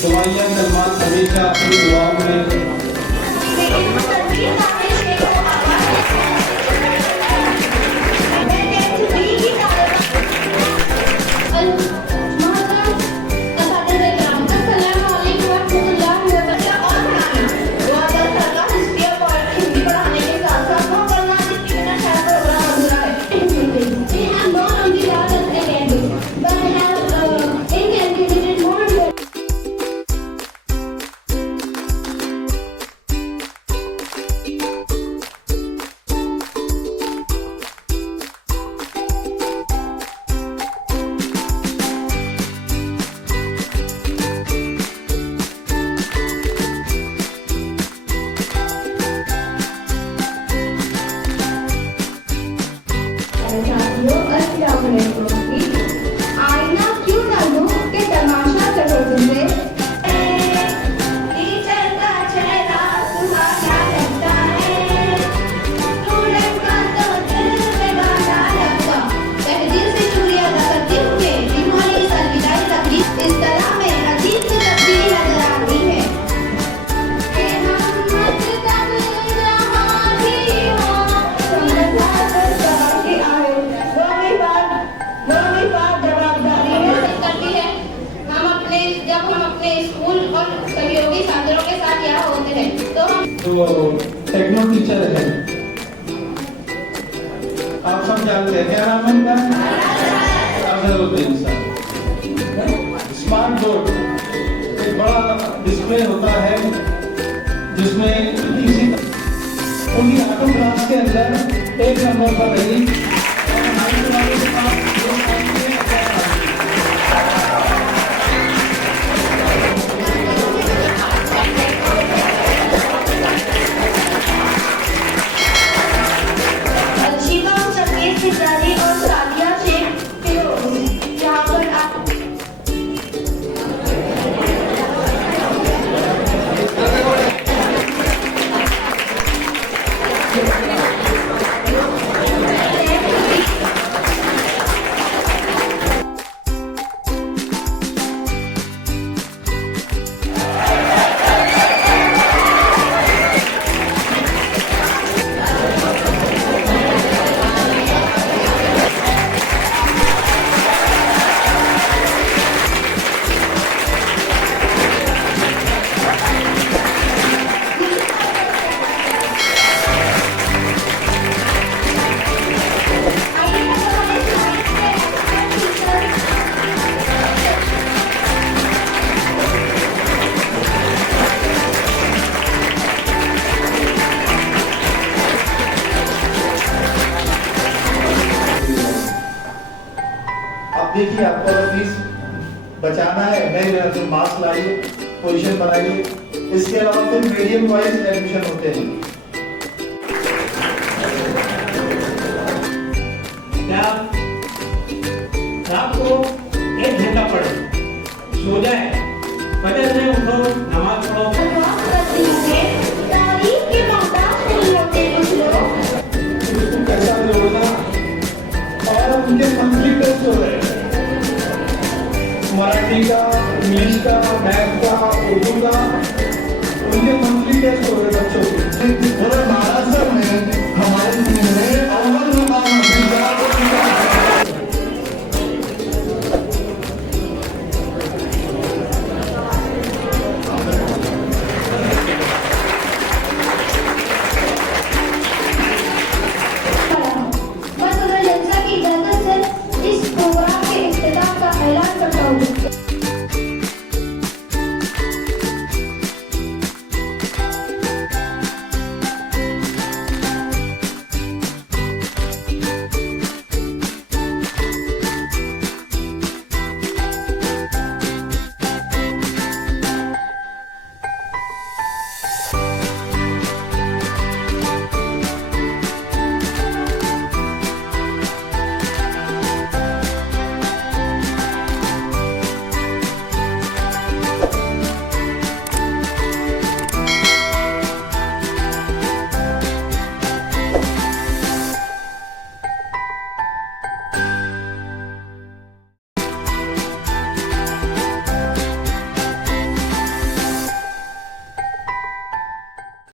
दुआइया कलमात हमेशा अपनी दुआओं में आईना क्यों ना लूं के तमाशा करो तुमसे टीचर का चेहरा सुहाना लगता है स्टूडेंट का तो दिल में गाना लगता तहजीब से चूड़ियां करते हुए जिन्होंने इस अलविदाई तकलीफ इस तरह में अजीब सी तब्दीली नजर आ रही है कि हम मत कब जहाँ भी हो समझा कर के आए स्कूल और सहयोगी छात्रों के साथ यहाँ होते हैं तो हम टेक्नो टीचर है। आप सब जानते हैं क्या नाम है उनका? अजहरुद्दीन सर। स्मार्ट बोर्ड एक बड़ा डिस्प्ले होता है जिसमें किसी उनकी ऑटो क्लास के अंदर एक नंबर पर रही देखिए आपको अगर फीस बचाना है नहीं तो मार्क्स लाइए, पोजीशन बनाइए। इसके अलावा फिर मीडियम वाइज एडमिशन होते हैं। रात को 1 घंटा पढ़ो, सो जाए, फजर में उठो, नमाज पढ़ो। कैसा भी होगा और उनके मंथली टेस्ट हो रहे हैं मराठी का, इंग्लिश का, मैथ का, उर्दू का, उनके मंथली टेस्ट हो रहे बच्चों के। 12